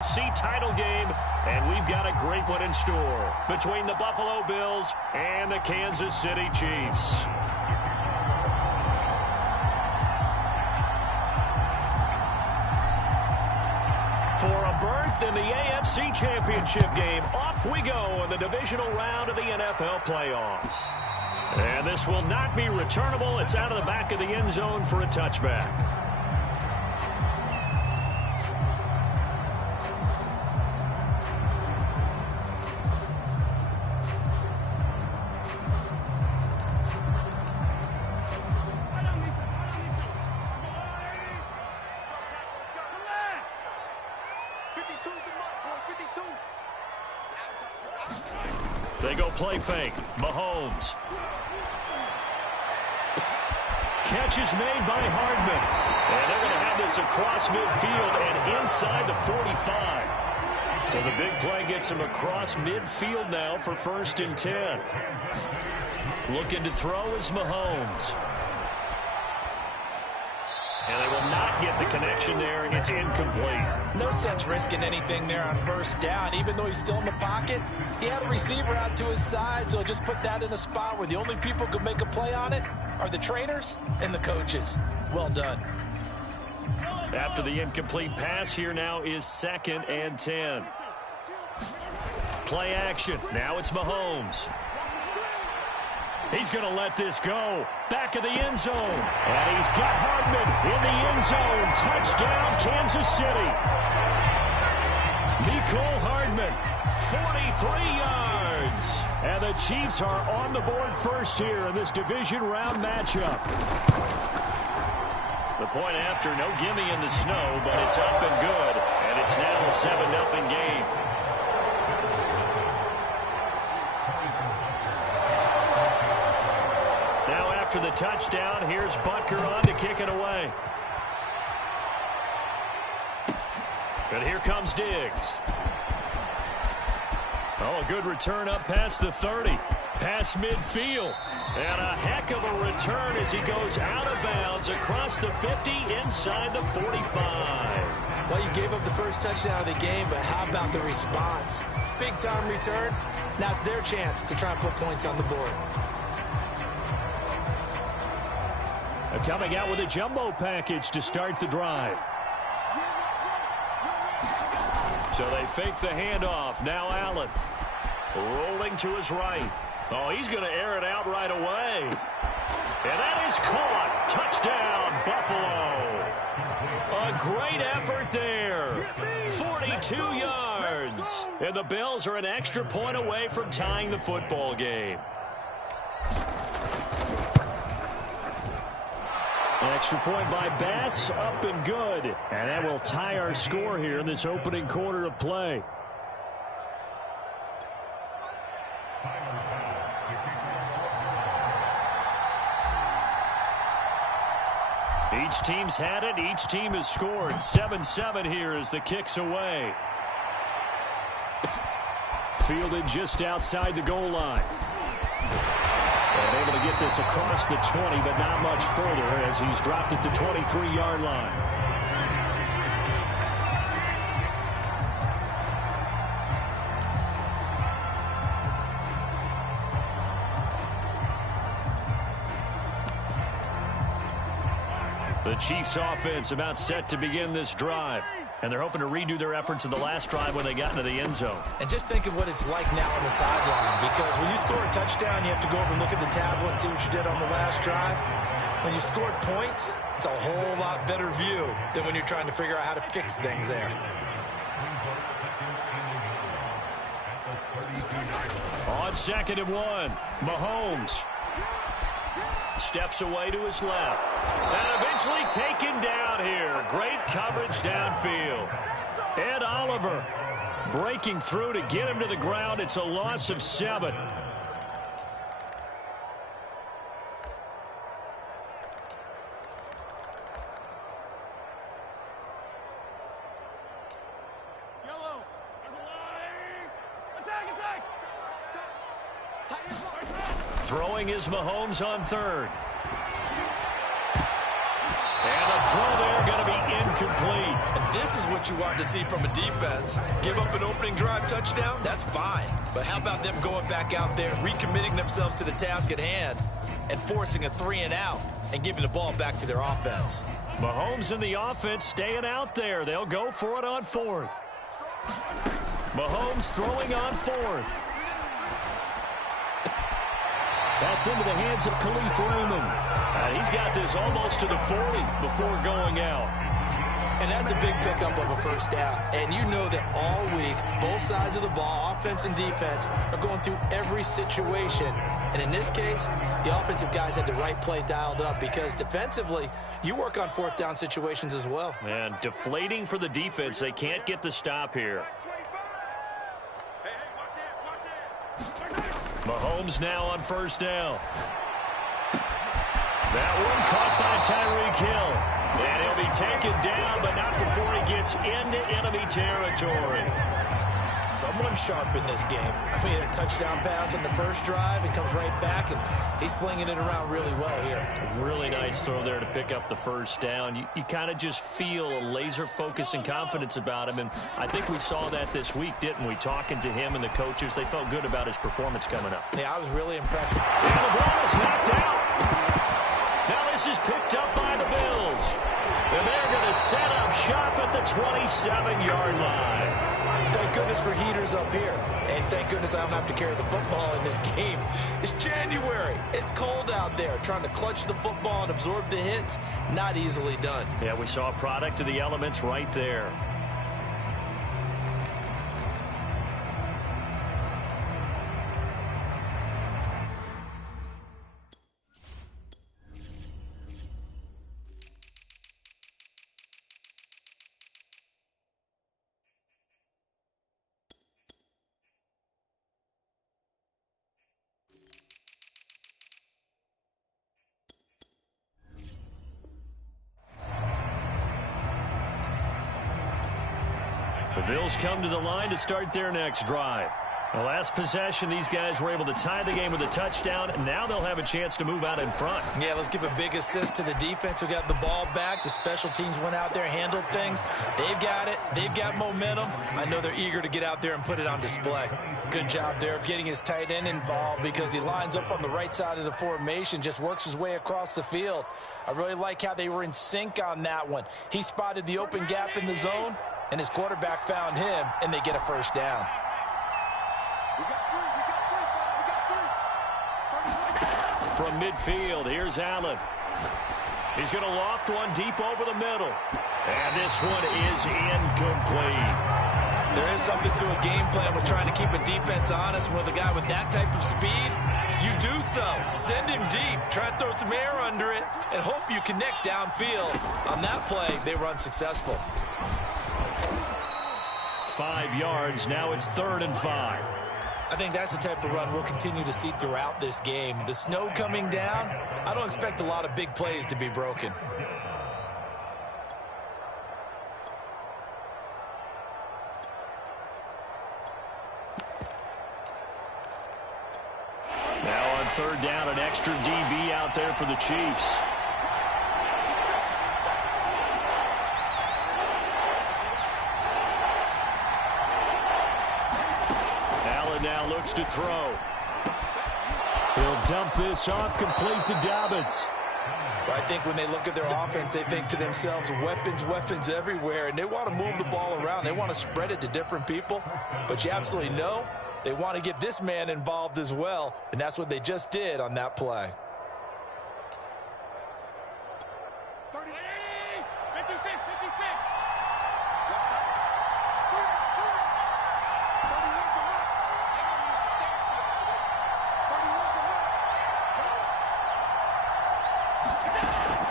Title game, and we've got a great one in store between the Buffalo Bills and the Kansas City Chiefs. For a berth in the AFC Championship game, off we go in the divisional round of the NFL playoffs. And this will not be returnable. It's out of the back of the end zone for a touchback. They go play fake. Mahomes. Catch is made by Hardman. And they're going to have this across midfield and inside the 45. So the big play gets him across midfield now for 1st and 10. Looking to throw is Mahomes. And they will not get the connection there, and it's incomplete. No sense risking anything there on 1st down. Even though he's still in the pocket, he had a receiver out to his side, so just put that in a spot where the only people who can make a play on it are the trainers and the coaches. Well done. After the incomplete pass, here now is 2nd and 10. Play action. Now it's Mahomes. He's going to let this go. Back of the end zone. And he's got Hardman in the end zone. Touchdown, Kansas City. Mecole Hardman, 43 yards. And the Chiefs are on the board first here in this division round matchup. The point after, no gimme in the snow, but it's up and good. And it's now a 7-0 game. After the touchdown, here's Butker on to kick it away. And here comes Diggs. Oh, a good return up past the 30. Past midfield. And a heck of a return as he goes out of bounds across the 50 inside the 45. Well, you gave up the first touchdown of the game, but how about the response? Big-time return. Now it's their chance to try and put points on the board. Coming out with a jumbo package to start the drive. So they fake the handoff. Now Allen rolling to his right. Oh, he's going to air it out right away. And that is caught. Touchdown, Buffalo. A great effort there. 42 yards. And the Bills are an extra point away from tying the football game. Extra point by Bass, up and good. And that will tie our score here in this opening quarter of play. Each team's had it. Each team has scored. 7-7 here as the kick's away. Fielded just outside the goal line. And able to get this across the 20, but not much further as he's dropped at the 23-yard line. The Chiefs offense about set to begin this drive. And they're hoping to redo their efforts in the last drive when they got into the end zone. And just think of what it's like now on the sideline. Because when you score a touchdown, you have to go over and look at the tablet and see what you did on the last drive. When you scored points, it's a whole lot better view than when you're trying to figure out how to fix things there. On 2nd and 1, Mahomes steps away to his left. And eventually taken down here. Great coverage downfield. Ed Oliver breaking through to get him to the ground. It's a loss of 7. Throwing is Mahomes on 3rd. And the throw there going to be incomplete. And This is what you want to see from a defense. Give up an opening drive touchdown, that's fine. But how about them going back out there, recommitting themselves to the task at hand, and forcing a 3-and-out and giving the ball back to their offense? Mahomes and the offense staying out there. They'll go for it on fourth. Mahomes throwing on fourth. That's into the hands of Khalif Raymond. And he's got this almost to the 40 before going out. And that's a big pickup of a first down. And you know that all week, both sides of the ball, offense and defense, are going through every situation. And in this case, the offensive guys had the right play dialed up because defensively, you work on fourth down situations as well. And deflating for the defense. They can't get the stop here. Mahomes now on first down. That one caught by Tyreek Hill. And he'll be taken down, but not before he gets into enemy territory. Someone sharp in this game. I mean, a touchdown pass on the first drive, and comes right back, and he's flinging it around really well here. Really nice throw there to pick up the first down. You kind of just feel a laser focus and confidence about him, and I think we saw that this week, didn't we? Talking to him and the coaches, they felt good about his performance coming up. Yeah, I was really impressed with him. And the ball is knocked out. Now this is picked up by the Bills. And they're going to set up shop at the 27-yard line. Thank goodness for heaters up here. And thank goodness I don't have to carry the football in this game. It's January. It's cold out there. Trying to clutch the football and absorb the hits, not easily done. Yeah, we saw a product of the elements right there. The Bills come to the line to start their next drive. The last possession, these guys were able to tie the game with a touchdown, and now they'll have a chance to move out in front. Yeah, let's give a big assist to the defense who got the ball back. The special teams went out there, handled things. They've got it. They've got momentum. I know they're eager to get out there and put it on display. Good job there of getting his tight end involved because he lines up on the right side of the formation, just works his way across the field. I really like how they were in sync on that one. He spotted the open gap in the zone, and his quarterback found him, and they get a first down. From midfield, here's Allen. He's going to loft one deep over the middle. And this one is incomplete. There is something to a game plan with trying to keep a defense honest. With a guy with that type of speed, you do so. Send him deep. Try to throw some air under it and hope you connect downfield. On that play, they were unsuccessful. 5 yards. Now it's 3rd and 5. I think that's the type of run we'll continue to see throughout this game. The snow coming down, I don't expect a lot of big plays to be broken. Now on 3rd down, an extra DB out there for the Chiefs. Now looks to throw. He'll dump this off complete to Dobbins. Well, I think when they look at their offense, they think to themselves, weapons, weapons everywhere, and they want to move the ball around. They want to spread it to different people, but you absolutely know they want to get this man involved as well, and that's what they just did on that play.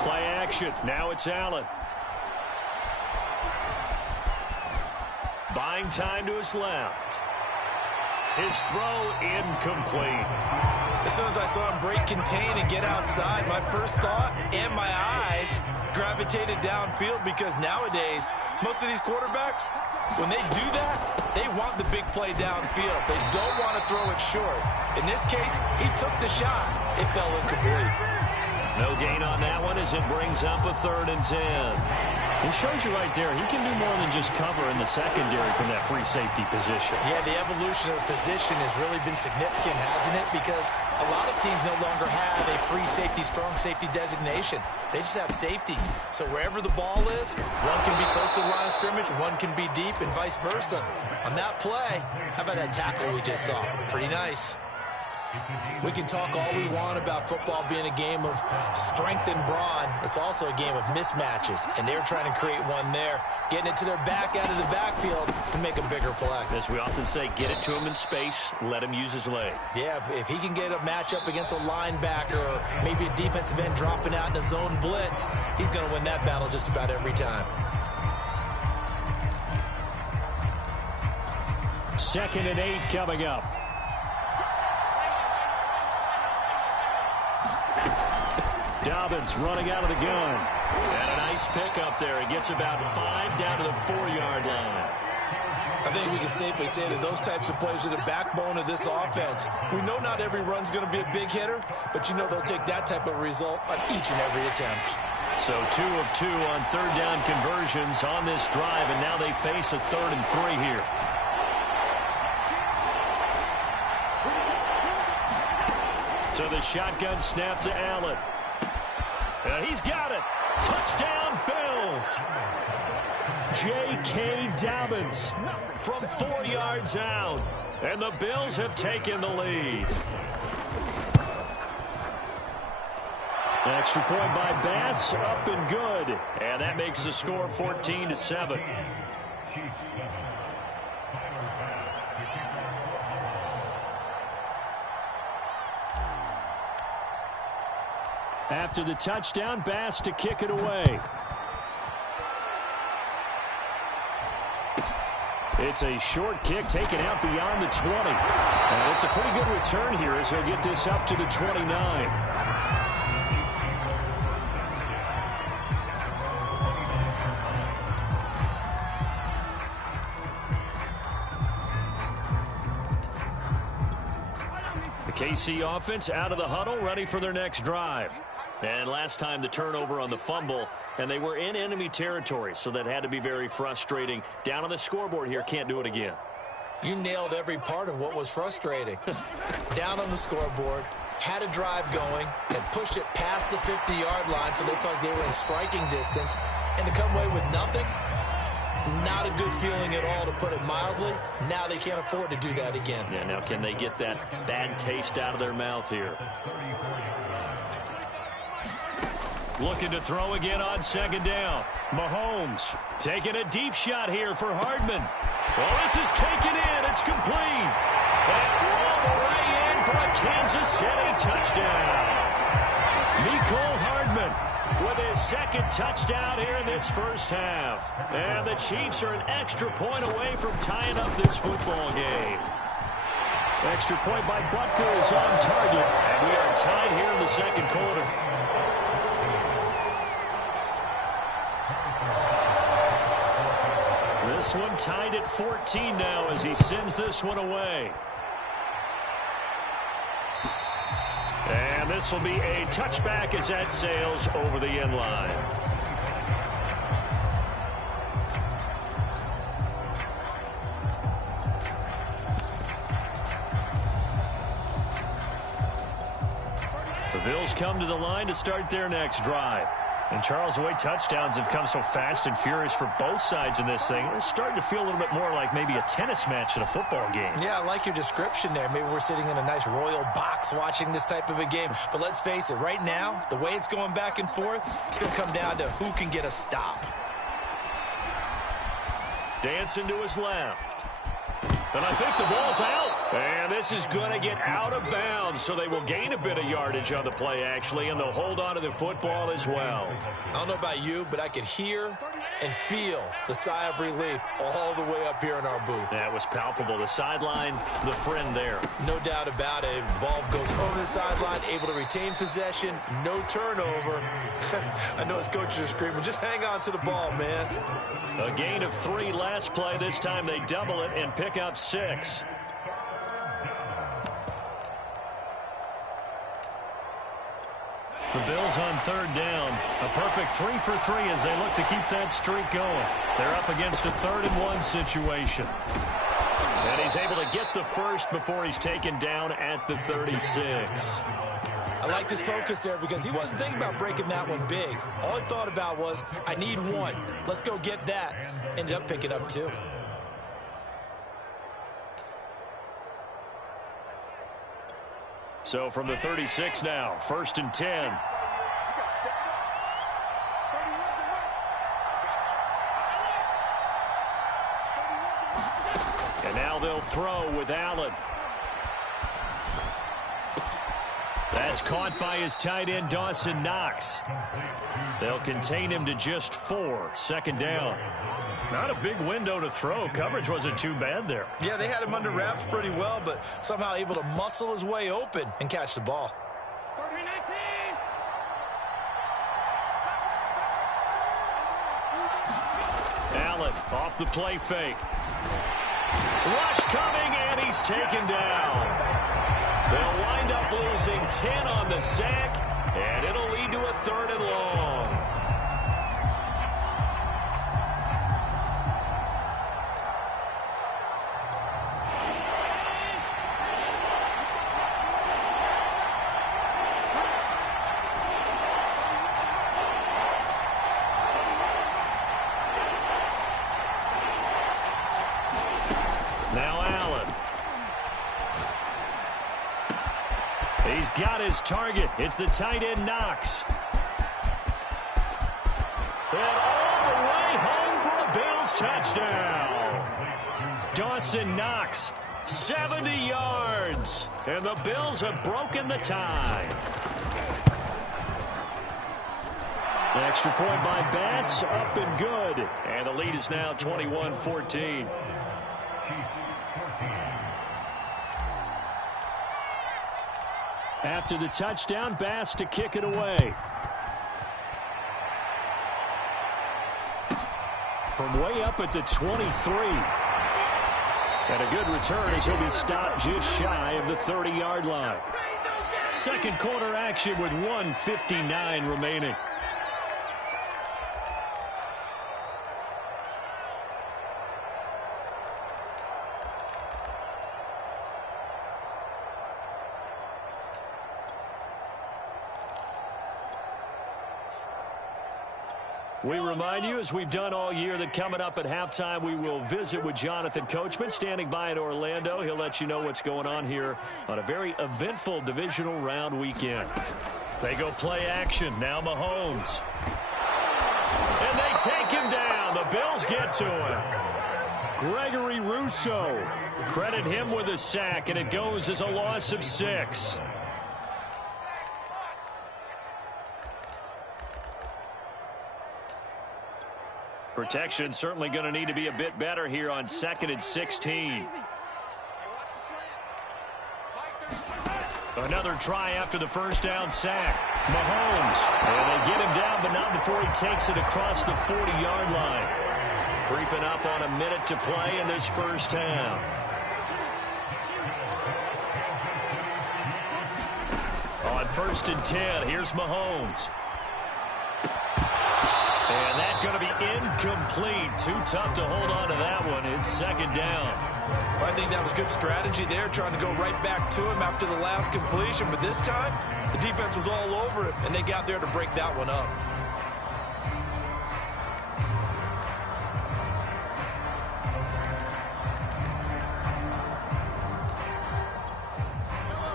Play action. Now it's Allen. Buying time to his left. His throw incomplete. As soon as I saw him break contain and get outside, my first thought and my eyes gravitated downfield because nowadays, most of these quarterbacks, when they do that, they want the big play downfield. They don't want to throw it short. In this case, he took the shot. It fell incomplete. No gain on that one as it brings up a 3rd and 10. It shows you right there, he can do more than just cover in the secondary from that free safety position. Yeah, the evolution of the position has really been significant, hasn't it? Because a lot of teams no longer have a free safety, strong safety designation. They just have safeties. So wherever the ball is, one can be close to the line of scrimmage, one can be deep, and vice versa. On that play, how about that tackle we just saw? Pretty nice. We can talk all we want about football being a game of strength and brawn. It's also a game of mismatches, and they're trying to create one there, getting it to their back out of the backfield to make a bigger play. As we often say, get it to him in space, let him use his leg. Yeah, if he can get a matchup against a linebacker or maybe a defensive end dropping out in a zone blitz, he's going to win that battle just about every time. 2nd and 8 coming up. Dobbins running out of the gun. And a nice pick up there. He gets about 5 down to the 4-yard line. I think we can safely say that those types of plays are the backbone of this offense. We know not every run's going to be a big hitter, but you know they'll take that type of result on each and every attempt. So 2 of 2 on 3rd down conversions on this drive, and now they face a 3rd and 3 here. So the shotgun snap to Allen. He's got it. Touchdown, Bills. J.K. Dobbins from 4 yards out. And the Bills have taken the lead. Extra point by Bass, up and good. And that makes the score 14-7. After the touchdown, Bass to kick it away. It's a short kick taken out beyond the 20. And it's a pretty good return here as he'll get this up to the 29. The KC offense out of the huddle, ready for their next drive. And last time the turnover on the fumble, and they were in enemy territory, so that had to be very frustrating. Down on the scoreboard here, can't do it again. You nailed every part of what was frustrating. Down on the scoreboard, had a drive going, had pushed it past the 50-yard line, so they felt like they were in striking distance, and to come away with nothing, not a good feeling at all, to put it mildly. Now they can't afford to do that again. Yeah, now can they get that bad taste out of their mouth here? Looking to throw again on 2nd down. Mahomes taking a deep shot here for Hardman. Well, this is taken in. It's complete. And rolled away in for a Kansas City touchdown. Mecole Hardman with his 2nd touchdown here in this first half. And the Chiefs are an extra point away from tying up this football game. Extra point by Butker is on target. And we are tied here in the 2nd quarter. This one tied at 14 now as he sends this one away. And this will be a touchback as that sails over the end line. The Bills come to the line to start their next drive. And Charles, the way touchdowns have come so fast and furious for both sides in this thing, it's starting to feel a little bit more like maybe a tennis match in a football game. Yeah, I like your description there. Maybe we're sitting in a nice royal box watching this type of a game. But let's face it, right now, the way it's going back and forth, it's going to come down to who can get a stop. Dancing to his left. And I think the ball's out. And this is going to get out of bounds, so they will gain a bit of yardage on the play, actually, and they'll hold on to the football as well. I don't know about you, but I could hear and feel the sigh of relief all the way up here in our booth. That was palpable. The sideline, the friend there. No doubt about it. Ball goes over the sideline, able to retain possession, no turnover. I know his coaches are screaming, just hang on to the ball, man. A gain of 3 last play. This time they double it and pick up 6. The Bills on third down. A perfect 3 for 3 as they look to keep that streak going. They're up against a 3rd-and-1 situation. And he's able to get the first before he's taken down at the 36. I like this focus there because he wasn't thinking about breaking that one big. All he thought about was, I need one. Let's go get that. Ended up picking up 2. So from the 36 now, 1st and 10. And now they'll throw with Allen. That's caught by his tight end, Dawson Knox. They'll contain him to just 4. 2nd down. Not a big window to throw. Coverage wasn't too bad there. Yeah, they had him under wraps pretty well, but somehow able to muscle his way open and catch the ball. Allen off the play fake. Rush coming, and he's taken down. They'll wind up losing 10 on the sack, and it'll lead to a 3rd and long. Now Allen. He's got his target. It's the tight end, Knox. And all the way home for a Bills touchdown. Dawson Knox, 70 yards. And the Bills have broken the tie. The extra point by Bass, up and good. And the lead is now 21-14. After the touchdown, Bass to kick it away. From way up at the 23. And a good return as he'll be stopped just shy of the 30-yard line. 2nd quarter action with 1:59 remaining. We remind you, as we've done all year, that coming up at halftime, we will visit with Jonathan Coachman, standing by in Orlando. He'll let you know what's going on here on a very eventful divisional round weekend. They go play action. Now Mahomes. And they take him down. The Bills get to him. Gregory Rousseau. Credit him with a sack, and it goes as a loss of 6. Protection certainly going to need to be a bit better here on 2nd and 16. Another try after the 1st down sack. Mahomes. And they get him down, but not before he takes it across the 40-yard line. Creeping up on a minute to play in this 1st half. On 1st and 10, here's Mahomes. And that's going to be incomplete. Too tough to hold on to that one. It's 2nd down. Well, I think that was good strategy there, trying to go right back to him after the last completion. But this time, the defense was all over him, and they got there to break that one up.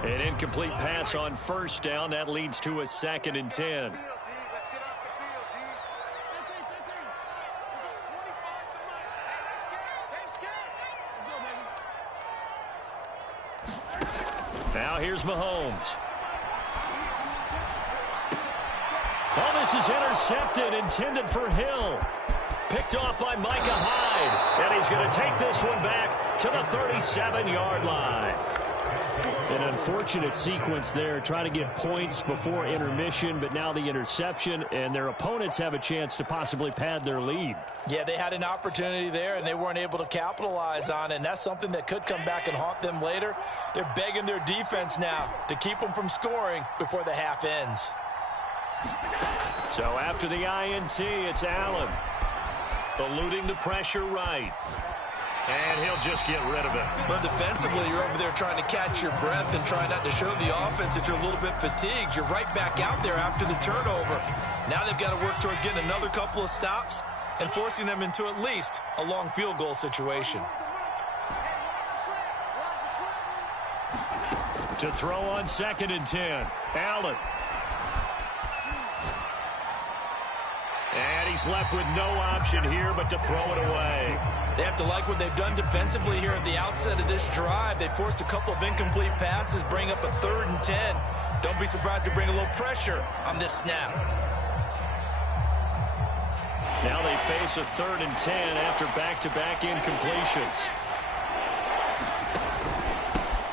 An incomplete pass on 1st down. That leads to a 2nd and 10. Now here's Mahomes. Oh, this is intercepted, intended for Hill. Picked off by Micah Hyde. And he's going to take this one back to the 37-yard line. An unfortunate sequence there, trying to get points before intermission, but now the interception, and their opponents have a chance to possibly pad their lead. Yeah, they had an opportunity there, and they weren't able to capitalize on it, and that's something that could come back and haunt them later. They're begging their defense now to keep them from scoring before the half ends. So after the INT, it's Allen. Eluding the pressure right. And he'll just get rid of it. But defensively, you're over there trying to catch your breath and try not to show the offense that you're a little bit fatigued. You're right back out there after the turnover. Now they've got to work towards getting another couple of stops and forcing them into at least a long field goal situation. To throw on 2nd and 10. Allen. And he's left with no option here but to throw it away. They have to like what they've done defensively here at the outset of this drive. They forced a couple of incomplete passes, bring up a 3rd and 10. Don't be surprised to bring a little pressure on this snap. Now they face a 3rd and 10 after back-to-back incompletions.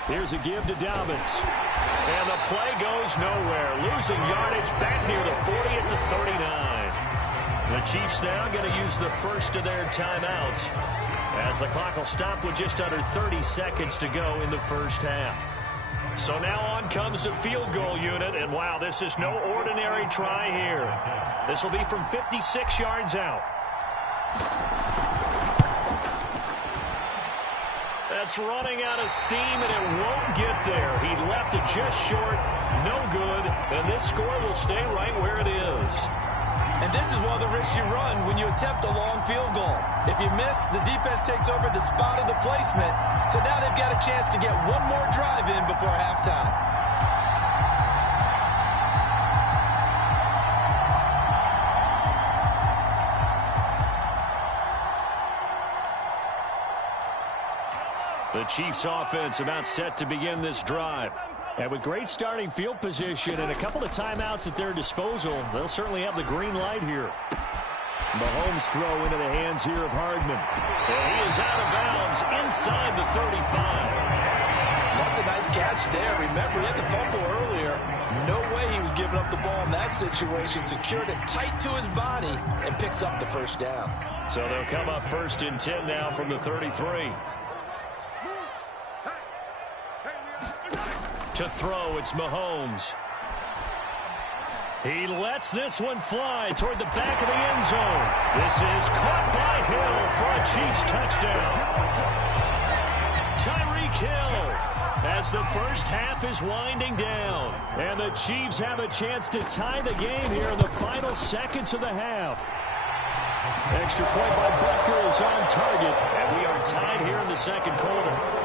Here's a give to Dobbins. And the play goes nowhere. Losing yardage back near the 40 at the 39. The Chiefs now going to use the first of their timeouts as the clock will stop with just under 30 seconds to go in the first half. So now on comes the field goal unit, and wow, this is no ordinary try here. This will be from 56 yards out. That's running out of steam, and it won't get there. He left it just short, no good, and this score will stay right where it is. And this is one of the risks you run when you attempt a long field goal. If you miss, the defense takes over the spot of the placement. So now they've got a chance to get one more drive in before halftime. The Chiefs offense about set to begin this drive. And with great starting field position and a couple of timeouts at their disposal, they'll certainly have the green light here. Mahomes throw into the hands here of Hardman. And he is out of bounds inside the 35. That's a nice catch there. Remember, he had the fumble earlier. No way he was giving up the ball in that situation. Secured it tight to his body and picks up the first down. So they'll come up 1st and 10 now from the 33. To throw, it's Mahomes. He lets this one fly toward the back of the end zone. This is caught by Hill for a Chiefs touchdown. Tyreek Hill as the first half is winding down. And the Chiefs have a chance to tie the game here in the final seconds of the half. Extra point by Butker is on target, and we are tied here in the second quarter.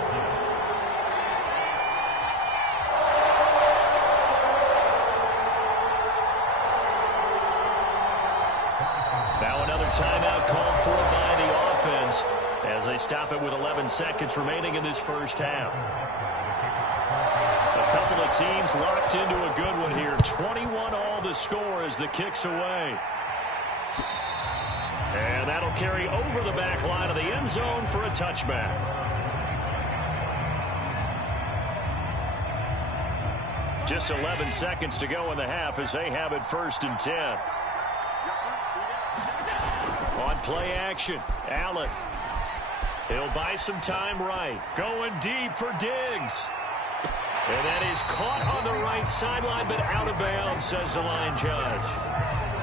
Timeout called for by the offense as they stop it with 11 seconds remaining in this first half. A couple of teams locked into a good one here. 21-all the score as the kick's away. And that'll carry over the back line of the end zone for a touchback. Just 11 seconds to go in the half as they have it 1st and 10. On play action, Allen. He'll buy some time right. Going deep for Diggs. And that is caught on the right sideline, but out of bounds, says the line judge.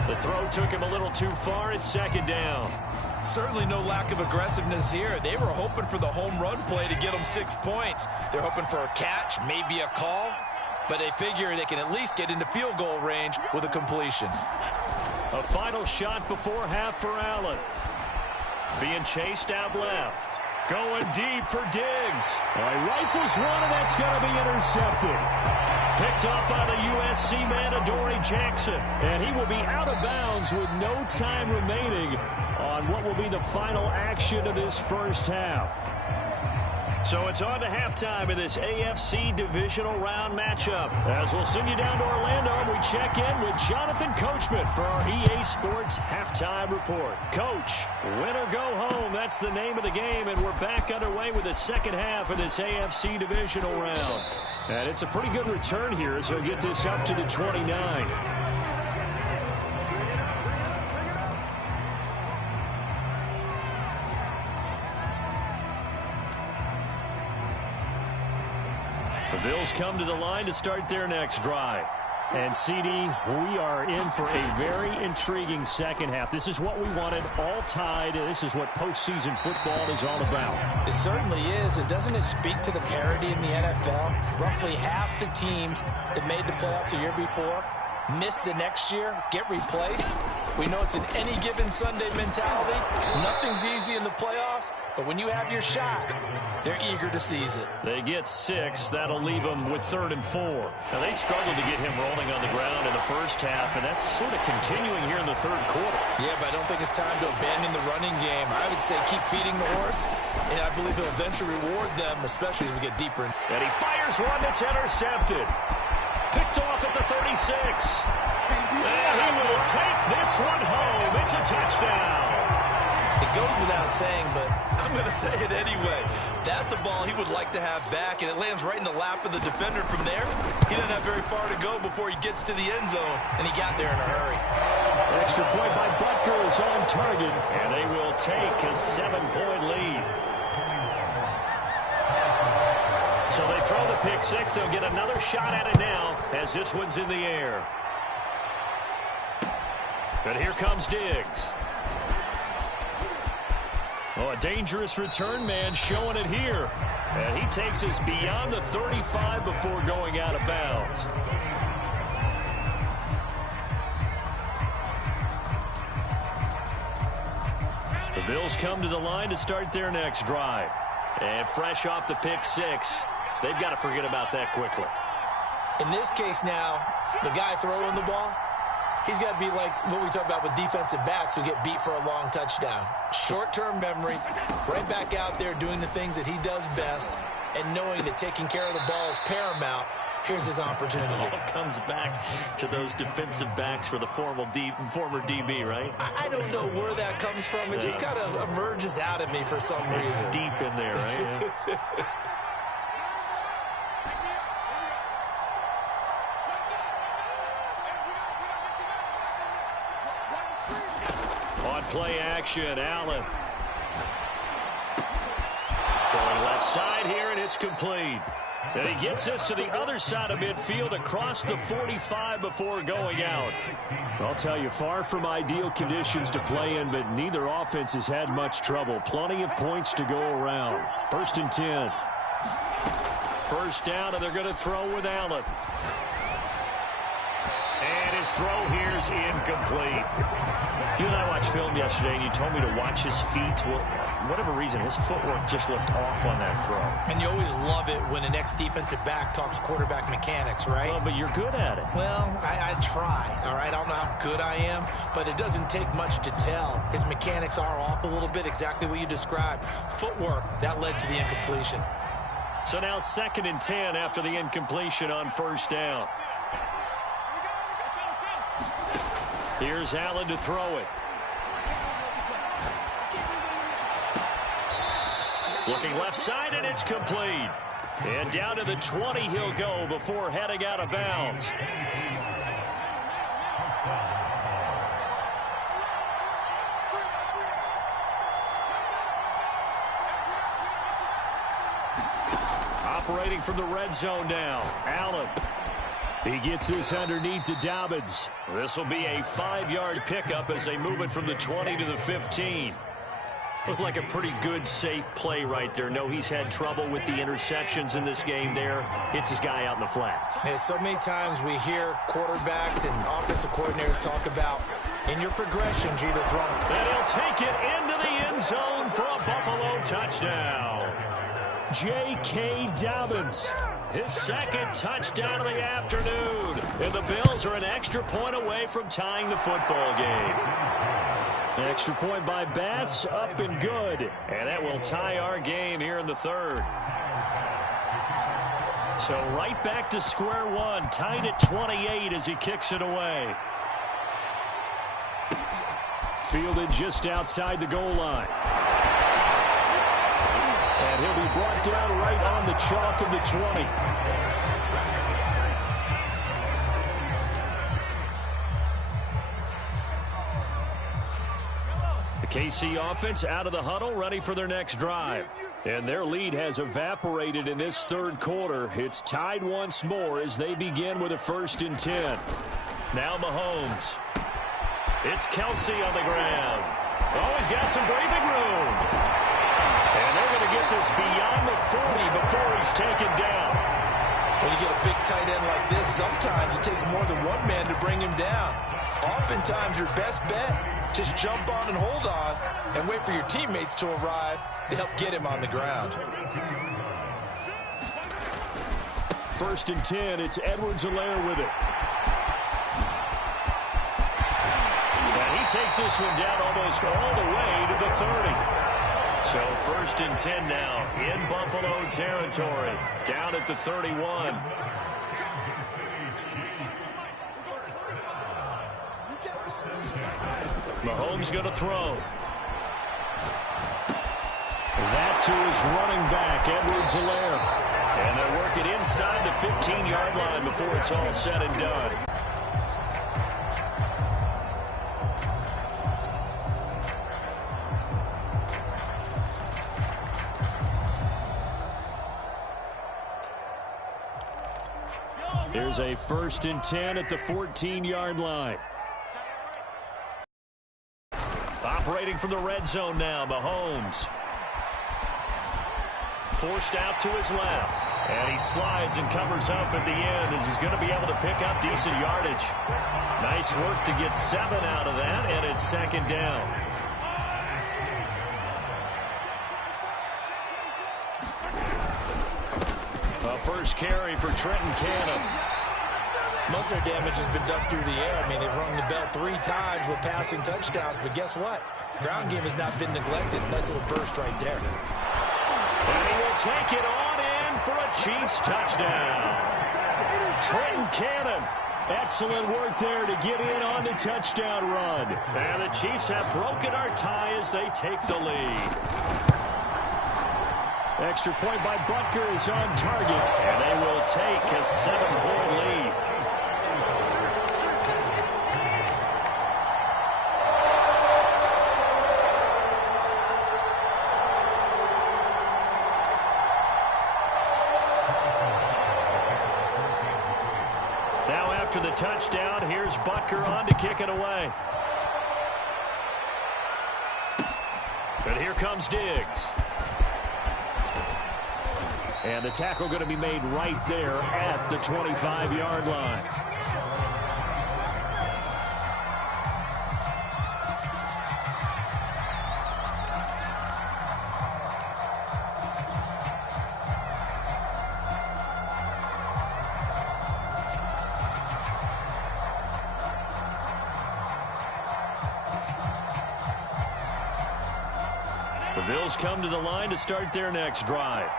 The throw took him a little too far. It's 2nd down. Certainly no lack of aggressiveness here. They were hoping for the home run play to get them 6 points. They're hoping for a catch, maybe a call, but they figure they can at least get into field goal range with a completion. A final shot before half for Allen. Being chased out left. Going deep for Diggs. He rifles one, and that's going to be intercepted. Picked up by the USC man, Adoree Jackson. And he will be out of bounds with no time remaining on what will be the final action of this first half. So it's on to halftime in this AFC Divisional Round matchup. As we'll send you down to Orlando, we check in with Jonathan Coachman for our EA Sports Halftime Report. Coach, win or go home, that's the name of the game, and we're back underway with the second half of this AFC Divisional Round. And it's a pretty good return here, so get this up to the 29. The Bills come to the line to start their next drive. And, CD, we are in for a very intriguing second half. This is what we wanted, all tied. This is what postseason football is all about. It certainly is. And doesn't it speak to the parity in the NFL? Roughly half the teams that made the playoffs a year before miss the next year, get replaced. We know it's an any given Sunday mentality. Nothing's easy in the playoffs, but when you have your shot, they're eager to seize it. They get 6. That'll leave them with 3rd and 4. Now, they struggled to get him rolling on the ground in the first half, and that's sort of continuing here in the third quarter. Yeah, but I don't think it's time to abandon the running game. I would say keep feeding the horse, and I believe he'll eventually reward them, especially as we get deeper in. And he fires one that's intercepted. Picked off at the 36. And he will take this one home. It's a touchdown. It goes without saying, but I'm going to say it anyway. That's a ball he would like to have back, and it lands right in the lap of the defender from there. He doesn't have very far to go before he gets to the end zone, and he got there in a hurry. Extra point by Butker is on target, and they will take a 7-point lead. So they throw the pick 6. They'll get another shot at it now as this one's in the air. But here comes Diggs. Oh, a dangerous return man showing it here. And he takes us beyond the 35 before going out of bounds. The Bills come to the line to start their next drive. And fresh off the pick 6, they've got to forget about that quickly. In this case now, the guy throwing the ball, he's got to be like what we talk about with defensive backs who get beat for a long touchdown. Short-term memory, right back out there doing the things that he does best, and knowing that taking care of the ball is paramount. Here's his opportunity. It all comes back to those defensive backs for the former DB, right? I don't know where that comes from. It just kind of emerges out of me for some reason. It's deep in there, right? Yeah. On play action, Allen. Throwing left side here, and it's complete. And he gets us to the other side of midfield across the 45 before going out. I'll tell you, far from ideal conditions to play in, but neither offense has had much trouble. Plenty of points to go around. 1st and 10. First down, and they're going to throw with Allen. And his throw here is incomplete. You and I watched film yesterday, and you told me to watch his feet. Well, for whatever reason, his footwork just looked off on that throw. And you always love it when an ex-defensive back talks quarterback mechanics, right? Well, but you're good at it. Well, I try, all right? I don't know how good I am, but it doesn't take much to tell. His mechanics are off a little bit, exactly what you described. Footwork, that led to the incompletion. So now 2nd and 10 after the incompletion on first down. Here's Allen to throw it. Looking left side, and it's complete. And down to the 20 he'll go before heading out of bounds. Operating from the red zone now, Allen. He gets this underneath to Dobbins. This will be a 5-yard pickup as they move it from the 20 to the 15. Looked like a pretty good, safe play right there. No, he's had trouble with the interceptions in this game there. Hits his guy out in the flat. Yeah, so many times we hear quarterbacks and offensive coordinators talk about in your progressions, either throwing. And he'll take it into the end zone for a Buffalo touchdown. J.K. Dobbins. His 2nd touchdown of the afternoon. And the Bills are an extra point away from tying the football game. Extra point by Bass, up and good. And that will tie our game here in the 3rd. So right back to square one, tied at 28 as he kicks it away. Fielded just outside the goal line. And he'll be brought down right on the chalk of the 20. The KC offense out of the huddle, ready for their next drive. And their lead has evaporated in this third quarter. It's tied once more as they begin with a 1st and 10. Now Mahomes. It's Kelsey on the ground. Oh, he's got some breathing room. And they're going to get this beyond the 40 before he's taken down. When you get a big tight end like this, sometimes it takes more than one man to bring him down. Oftentimes, your best bet, just jump on and hold on and wait for your teammates to arrive to help get him on the ground. 1st and 10, it's Edwards-Helaire with it. And he takes this one down almost all the way to the 30. So 1st and 10 now in Buffalo territory, down at the 31. Mahomes going to throw. That's who is running back, Edwards-Helaire. And they're working inside the 15-yard line before it's all said and done. Here's a 1st and 10 at the 14-yard line. Operating from the red zone now, Mahomes. Forced out to his left. And he slides and covers up at the end as he's going to be able to pick up decent yardage. Nice work to get 7 out of that, and it's 2nd down. A first carry for Trenton Cannon. Most of their damage has been done through the air. I mean, they've rung the bell 3 times with passing touchdowns, but guess what? Ground game has not been neglected. Nice little burst right there. And he will take it on in for a Chiefs touchdown. Trenton Cannon. Excellent work there to get in on the touchdown run. And the Chiefs have broken our tie as they take the lead. Extra point by Butker is on target, and they will take a 7-point lead. Now after the touchdown, here's Butker on to kick it away. And here comes Diggs. And the tackle going to be made right there at the 25-yard line. The Bills come to the line to start their next drive.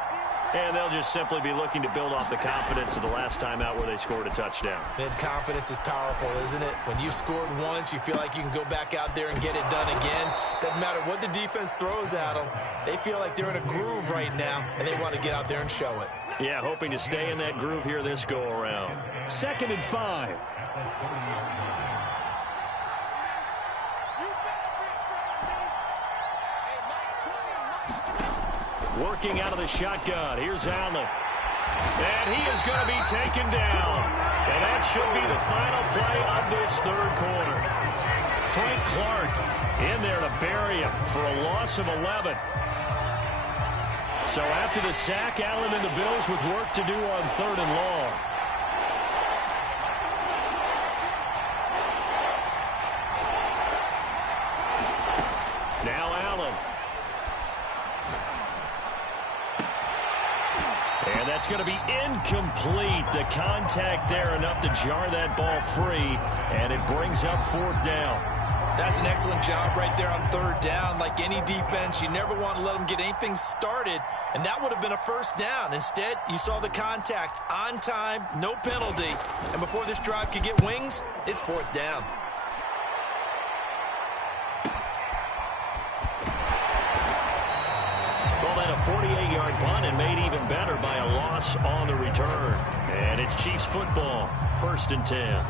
And they'll just simply be looking to build off the confidence of the last time out where they scored a touchdown. And confidence is powerful, isn't it? When you've scored once, you feel like you can go back out there and get it done again. Doesn't matter what the defense throws at them. They feel like they're in a groove right now, and they want to get out there and show it. Yeah, hoping to stay in that groove here this go-around. 2nd and 5. Working out of the shotgun. Here's Allen. And he is going to be taken down. And that should be the final play of this third quarter. Frank Clark in there to bury him for a loss of 11. So after the sack, Allen and the Bills with work to do on 3rd and long. Now Allen. And that's going to be incomplete. The contact there enough to jar that ball free, and it brings up 4th down. That's an excellent job right there on 3rd down. Like any defense, you never want to let them get anything started, and that would have been a 1st down. Instead, you saw the contact on time, no penalty, and before this drive could get wings, it's 4th down. Well, then a 48-yard punt and made even better by a loss on the return. And it's Chiefs football, 1st and 10.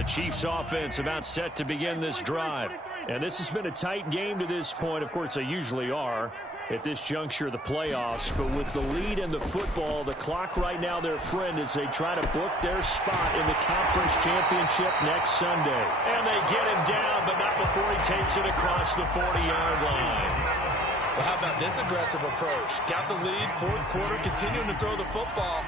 The Chiefs offense about set to begin this drive. And this has been a tight game to this point. Of course, they usually are at this juncture of the playoffs. But with the lead in the football, the clock right now their friend as they try to book their spot in the conference championship next Sunday. And they get him down, but not before he takes it across the 40-yard line. Well, how about this aggressive approach? Got the lead, fourth quarter, continuing to throw the football.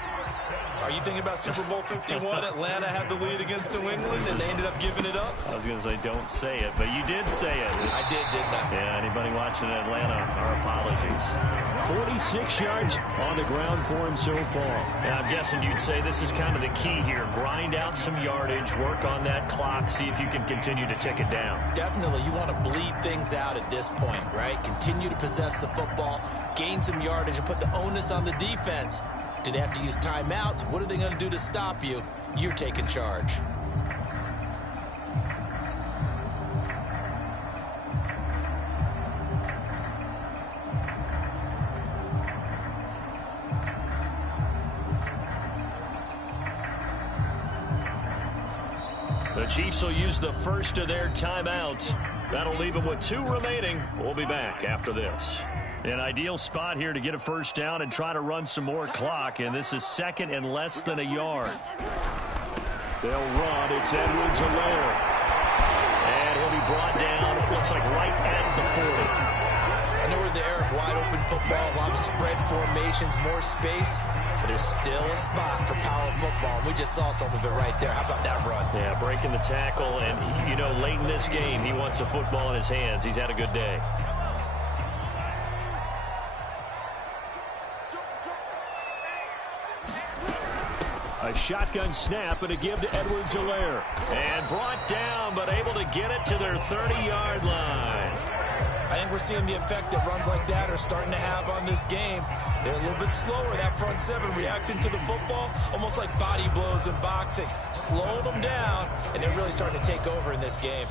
Are you thinking about Super Bowl 51? Atlanta had the lead against New England, and they ended up giving it up? I was going to say don't say it, but you did say it. I did, didn't I? Yeah, anybody watching Atlanta, our apologies. 46 yards on the ground for him so far. And I'm guessing you'd say this is kind of the key here. Grind out some yardage, work on that clock, see if you can continue to tick it down. Definitely, you want to bleed things out at this point, right? Continue to possess the football, gain some yardage, and put the onus on the defense. Do they have to use timeouts? What are they going to do to stop you? You're taking charge. The Chiefs will use the first of their timeouts. That'll leave them with 2 remaining. We'll be back after this. An ideal spot here to get a first down and try to run some more clock, and this is second and less than a yard. They'll run. It's Edwards-Helaire. And he'll be brought down, it looks like right at the 40. I know we're in the era of wide-open football, a lot of spread formations, more space, but there's still a spot for power football. We just saw some of it right there. How about that run? Yeah, breaking the tackle, and, you know, late in this game, he wants the football in his hands. He's had a good day. A shotgun snap and a give to Edwards-Helaire. And brought down, but able to get it to their 30-yard line. I think we're seeing the effect that runs like that are starting to have on this game. They're a little bit slower, that front seven, reacting to the football, almost like body blows in boxing. Slowing them down, and they're really starting to take over in this game.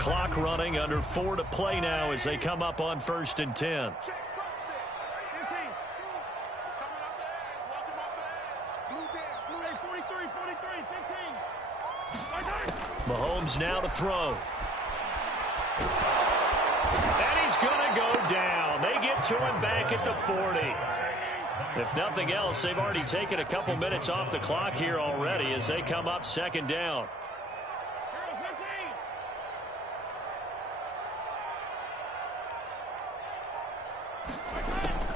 Clock running, under 4 to play now as they come up on 1st and 10. Mahomes now to throw. And he's going to go down. They get to him back at the 40. If nothing else, they've already taken a couple minutes off the clock here already as they come up 2nd down.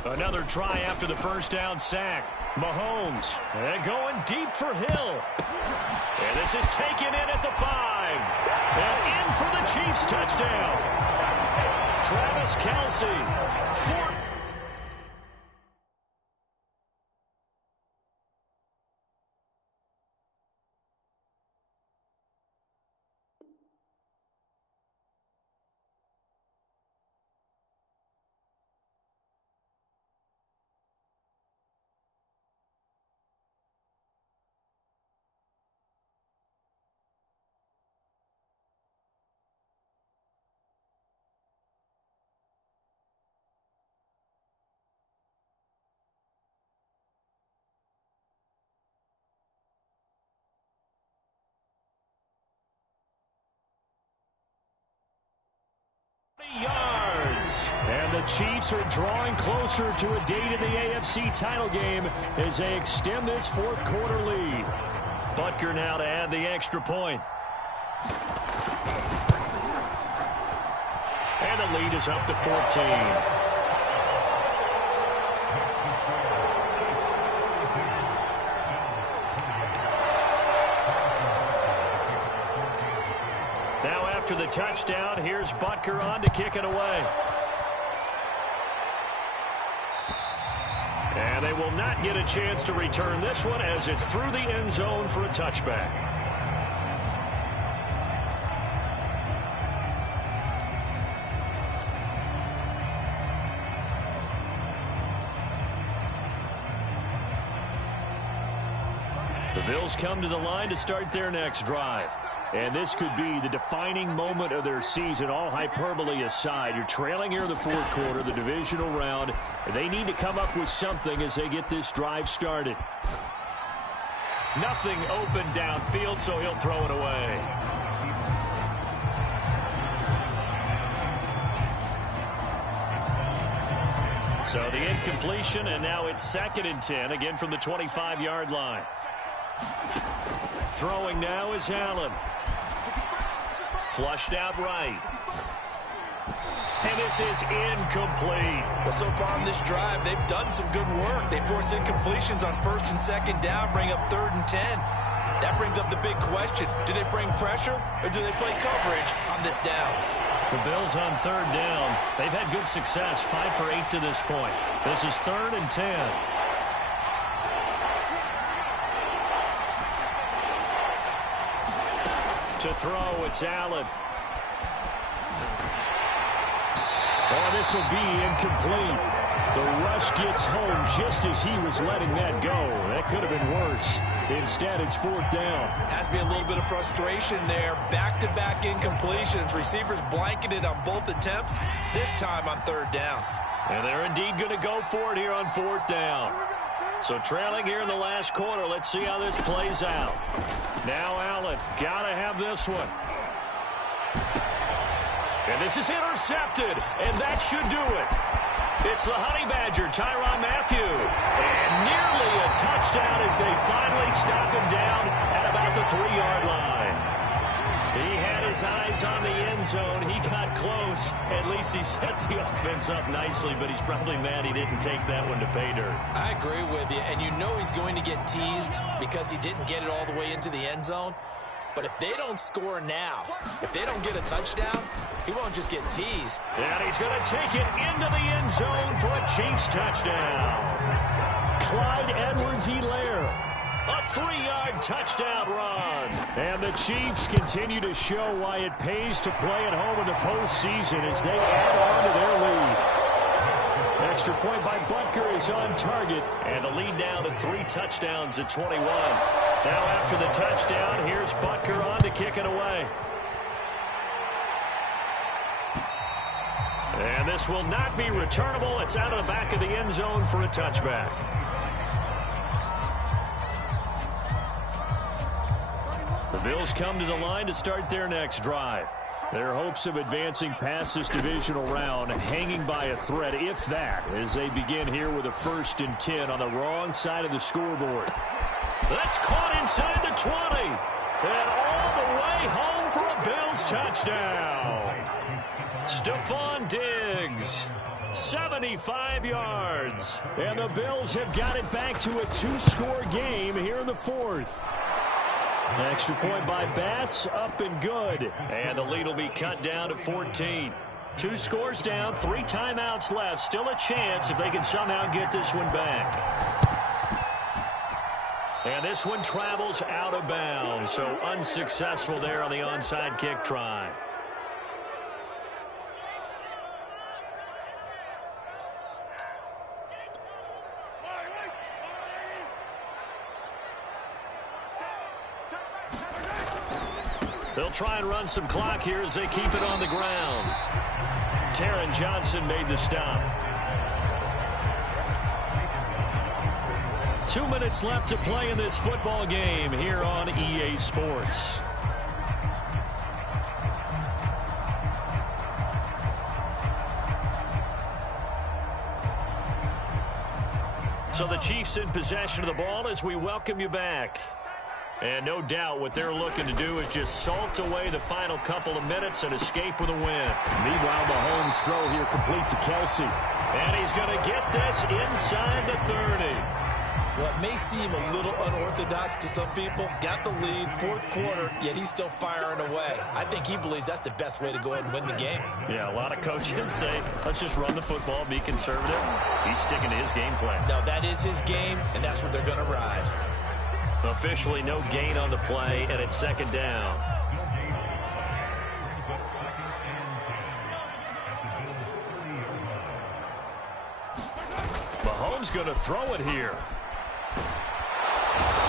Another try after the first down sack. Mahomes and going deep for Hill. And this is taken in at the 5. And in for the Chiefs touchdown. Travis Kelce. Yards. And the Chiefs are drawing closer to a date in the AFC title game as they extend this 4th quarter lead. Butker now to add the extra point. And the lead is up to 14. After the touchdown, here's Butker on to kick it away. And they will not get a chance to return this one as it's through the end zone for a touchback. The Bills come to the line to start their next drive. And this could be the defining moment of their season, all hyperbole aside. You're trailing here in the fourth quarter, the divisional round. They need to come up with something as they get this drive started. Nothing open downfield, so he'll throw it away. So the incompletion, and now it's 2nd and 10, again from the 25-yard line. Throwing now is Allen. Flushed out right. And this is incomplete. Well, so far on this drive, they've done some good work. They force incompletions on 1st and 2nd down, bring up 3rd and 10. That brings up the big question. Do they bring pressure, or do they play coverage on this down? The Bills on 3rd down. They've had good success, 5 for 8 to this point. This is 3rd and 10. To throw, it's Allen. Oh, this will be incomplete. The rush gets home just as he was letting that go. That could have been worse. Instead, it's 4th down. Has to be a little bit of frustration there. Back-to-back incompletions. Receivers blanketed on both attempts, this time on 3rd down. And they're indeed going to go for it here on 4th down. So trailing here in the last quarter. Let's see how this plays out. Now Allen, got to have this one. And this is intercepted, and that should do it. It's the Honey Badger, Tyrann Mathieu. And nearly a touchdown as they finally stop him down at about the 3-yard line. He had his eyes on the end zone. He got close. At least he set the offense up nicely, but he's probably mad he didn't take that one to pay dirt. I agree with you, and you know he's going to get teased because he didn't get it all the way into the end zone. But if they don't score now, if they don't get a touchdown, he won't just get teased. And he's going to take it into the end zone for a Chiefs touchdown. Clyde Edwards-Helaire, a 3-yard touchdown run. And the Chiefs continue to show why it pays to play at home in the postseason as they add on to their lead. Extra point by Butker is on target, and the lead now to 3 touchdowns at 21. Now after the touchdown, here's Butker on to kick it away. And this will not be returnable. It's out of the back of the end zone for a touchback. The Bills come to the line to start their next drive. Their hopes of advancing past this divisional round hanging by a thread, if that, as they begin here with a 1st and 10 on the wrong side of the scoreboard. That's caught inside the 20. And all the way home for a Bills touchdown. Stephon Diggs, 75 yards. And the Bills have got it back to a 2-score game here in the 4th. Extra point by Bass, up and good. And the lead will be cut down to 14. 2 scores down, 3 timeouts left. Still a chance if they can somehow get this one back. And this one travels out of bounds, so unsuccessful there on the onside kick try. They'll try and run some clock here as they keep it on the ground. Taron Johnson made the stop. 2 minutes left to play in this football game here on EA Sports. So the Chiefs in possession of the ball as we welcome you back. And no doubt what they're looking to do is just salt away the final couple of minutes and escape with a win. Meanwhile, Mahomes' throw here complete to Kelsey. And he's going to get this inside the 30. Well, it may seem a little unorthodox to some people. Got the lead, 4th quarter, yet he's still firing away. I think he believes that's the best way to go ahead and win the game. Yeah, a lot of coaches say, let's just run the football, be conservative. He's sticking to his game plan. No, that is his game, and that's what they're going to ride. Officially no gain on the play, and it's 2nd down. Mahomes going to throw it here.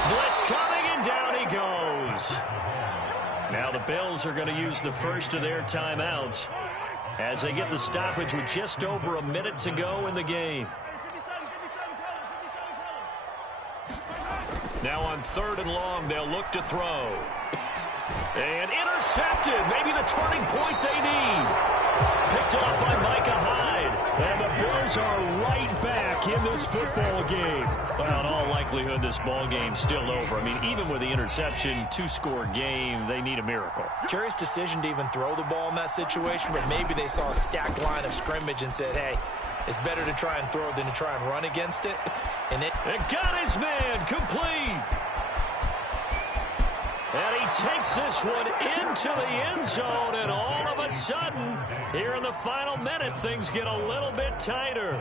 Blitz coming, and down he goes. Now the Bills are going to use the first of their timeouts as they get the stoppage with just over a minute to go in the game. Now on 3rd and long, they'll look to throw. And intercepted. Maybe the turning point they need. Picked off by Micah Hyde. And the Bills are right back in this football game. Well, in all likelihood, this ball game's still over. I mean, even with the interception, 2-score game, they need a miracle. Curious decision to even throw the ball in that situation, but maybe they saw a stacked line of scrimmage and said, hey, it's better to try and throw than to try and run against it. And it got his man complete. And he takes this one into the end zone, and all of a sudden, here in the final minute, things get a little bit tighter.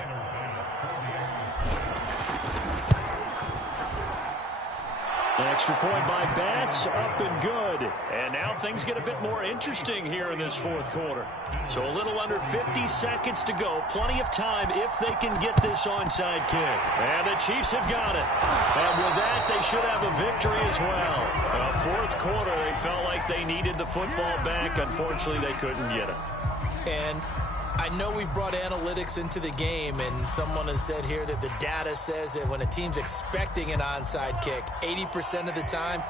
Extra point by Bass, up and good. And now things get a bit more interesting here in this 4th quarter. So a little under 50 seconds to go. Plenty of time if they can get this onside kick. And the Chiefs have got it. And with that, they should have a victory as well. 4th quarter, they felt like they needed the football back. Unfortunately, they couldn't get it. And I know we've brought analytics into the game, and someone has said here that the data says that when a team's expecting an onside kick, 80% of the time,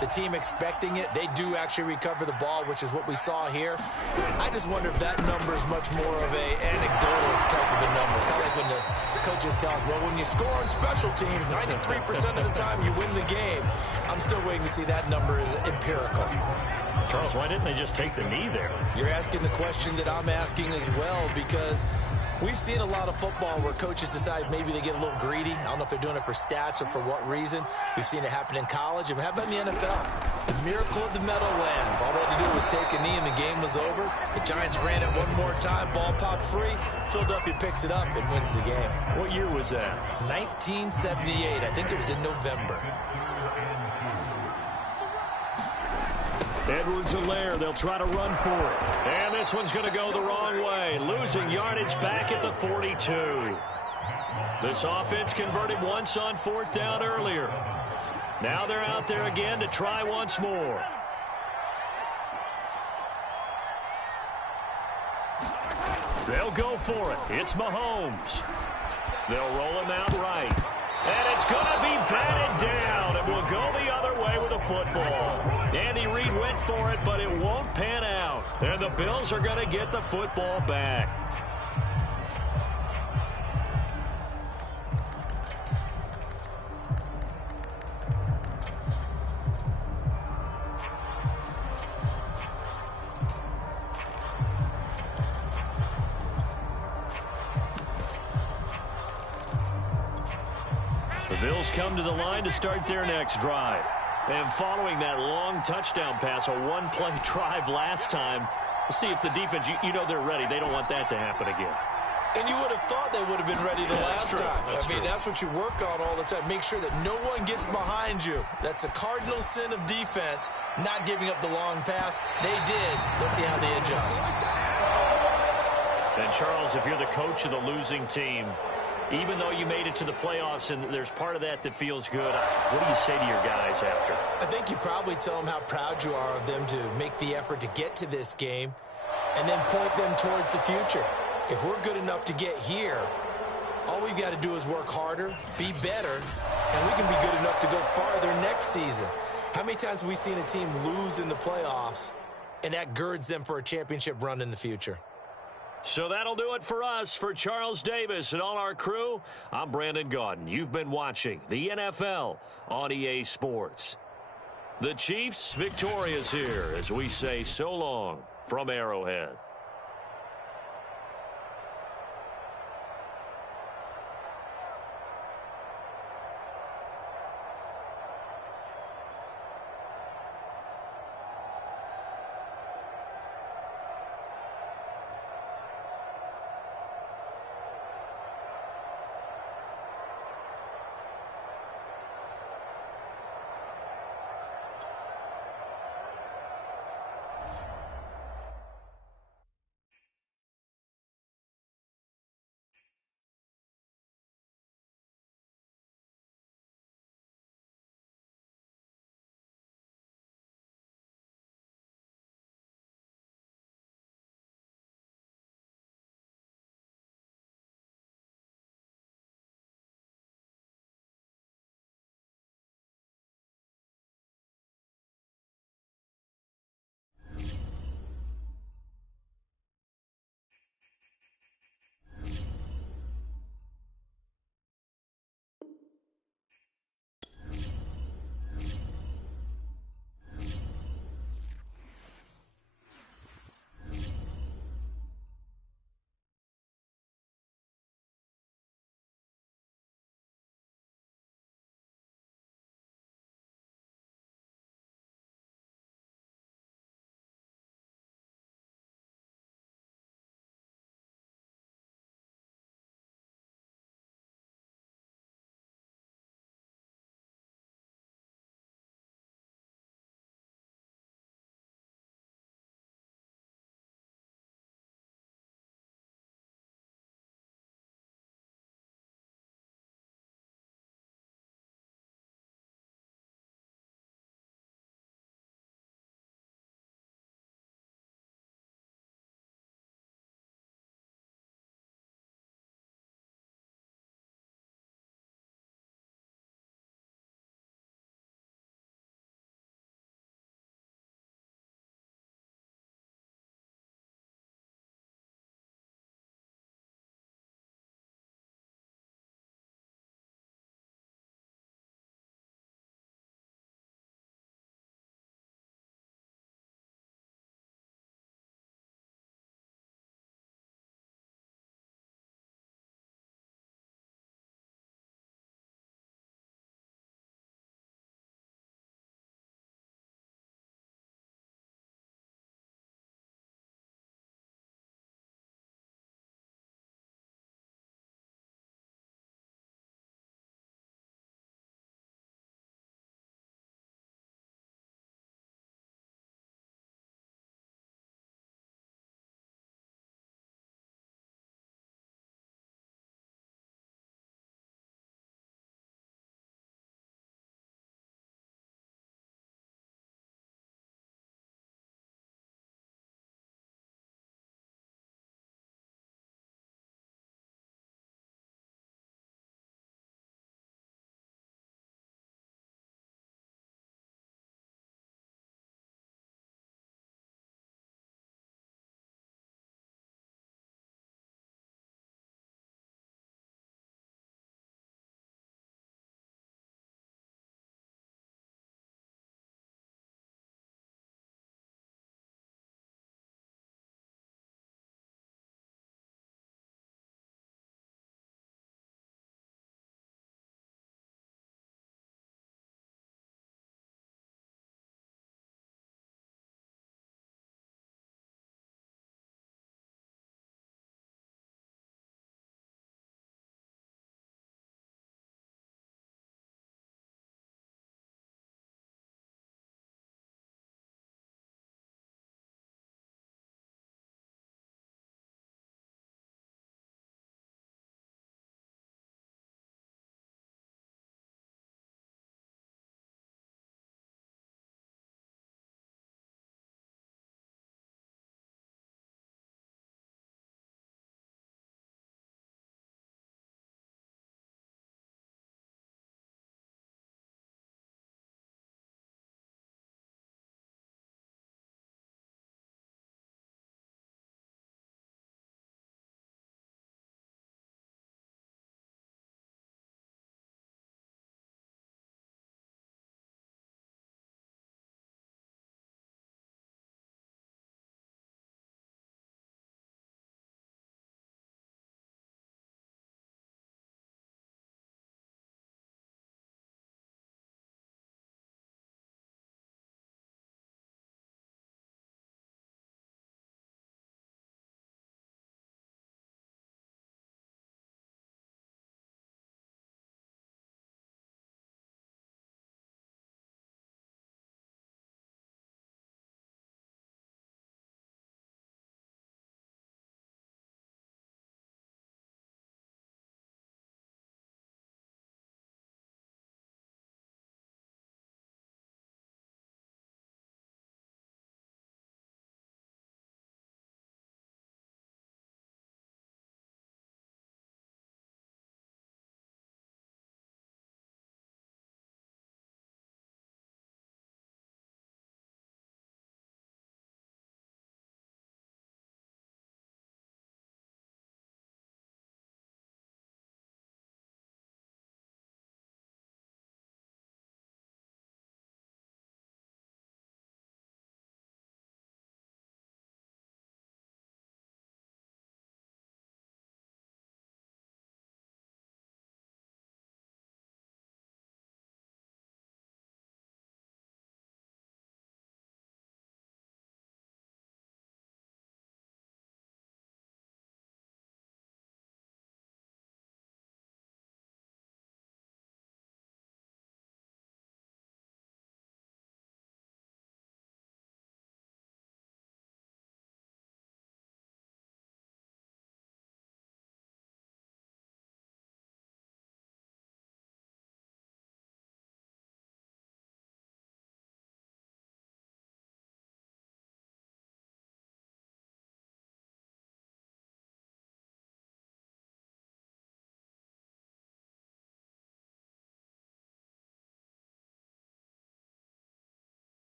the team expecting it, they do actually recover the ball, which is what we saw here. I just wonder if that number is much more of a anecdotal type of a number. Kind of like when the coaches tell us, well, when you score on special teams, 93% of the time you win the game. I'm still waiting to see that number is empirical. Charles, why didn't they just take the knee there? You're asking the question that I'm asking as well, because we've seen a lot of football where coaches decide maybe they get a little greedy. I don't know if they're doing it for stats or for what reason. We've seen it happen in college. And how about in the NFL? The miracle of the Meadowlands. All they had to do was take a knee and the game was over. The Giants ran it one more time. Ball popped free. Philadelphia picks it up and wins the game. What year was that? 1978. I think it was in November. Edwards-Helaire, they'll try to run for it. And this one's going to go the wrong way. Losing yardage back at the 42. This offense converted once on 4th down earlier. Now they're out there again to try once more. They'll go for it. It's Mahomes. They'll roll him out right. And it's going to be batted down. It will go the other way with a football. Andy Reid went for it, but it won't pan out. And the Bills are going to get the football back. The Bills come to the line to start their next drive. And following that long touchdown pass, a one-play drive last time, let's see if the defense, you know they're ready. They don't want that to happen again. And you would have thought they would have been ready the last time. I mean, that's what you work on all the time. Make sure that no one gets behind you. That's the cardinal sin of defense, not giving up the long pass. They did. Let's see how they adjust. And, Charles, if you're the coach of the losing team, even though you made it to the playoffs and there's part of that that feels good, what do you say to your guys after? I think you probably tell them how proud you are of them to make the effort to get to this game and then point them towards the future. If we're good enough to get here, all we've got to do is work harder, be better, and we can be good enough to go farther next season. How many times have we seen a team lose in the playoffs, and that girds them for a championship run in the future? So that'll do it for us. For Charles Davis and all our crew, I'm Brandon Gaudin. You've been watching the NFL on EA Sports. The Chiefs victorious here as we say so long from Arrowhead.